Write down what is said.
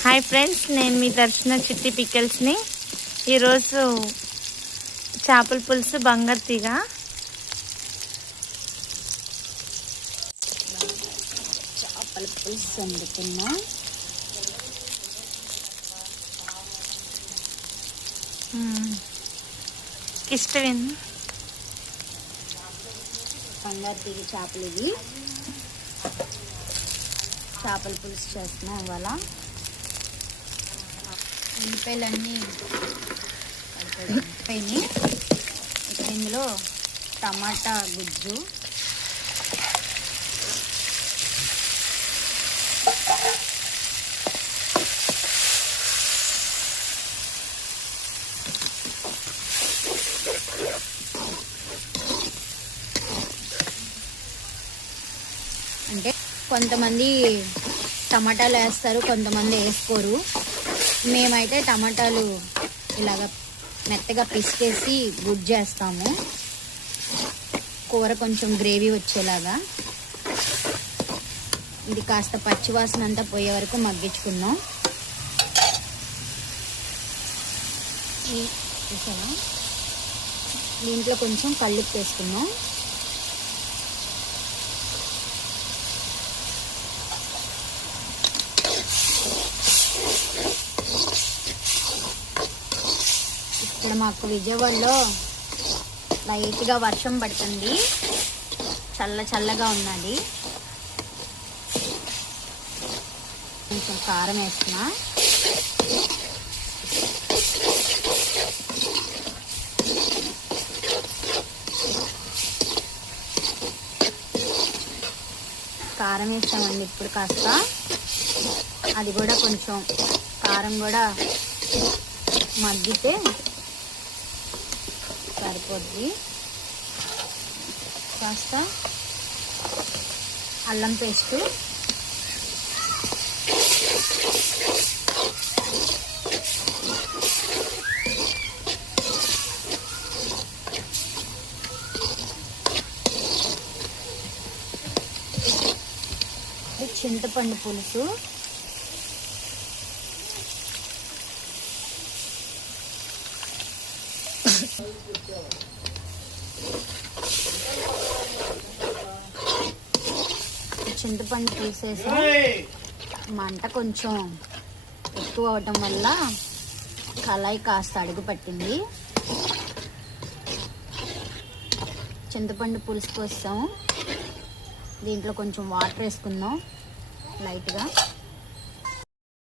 Hi friends, నేను మీ దర్శన చిట్టి పికిల్స్ని. ఈరోజు చేపల పులుసు బంగారు తీగ. చేపల పులుసు వండుకున్నాం. ఇష్టమేనా? బంగారు తీగ చేపలు ఇవి. చేపల పులుసు చేస్తున్నాం ఇవాళ. ఉల్లిపాయలన్నీ ఉల్లిపాయని ఇక్కడ ఇందులో టమాటా గుజ్జు, అంటే కొంతమంది టమాటాలు వేస్తారు, కొంతమంది వేసుకోరు. మేమైతే టమాటాలు ఇలాగ మెత్తగా పిసికేసి గుజ్జు చేస్తాము, కూర కొంచెం గ్రేవీ వచ్చేలాగా. ఇది కాస్త పచ్చివాసన అంతా పోయే వరకు మగ్గించుకుందాం. చూసావా, దీంట్లో కొంచెం కల్లుప్పు వేసుకుందాం. ఇక్కడ మాకు విజయవాడలో లైట్గా వర్షం పడుతుంది, చల్లగా ఉన్నది. కొంచెం కారం వేస్తున్నా. కారం వేస్తామండి ఇప్పుడు కాస్త. అది కూడా కొంచెం కారం కూడా మగ్గితే సరిపోద్ది. కాస్త అల్లం పేస్టు, చింతపండు పులుసు, చింతపండు పులుసేసి మంట కొంచెం ఎక్కువ అవటం వల్ల కళాయి కాస్త అడుగు పట్టింది. చింతపండు పులుసు కోసం దీంట్లో కొంచెం వాటర్ వేసుకుందాం లైట్గా.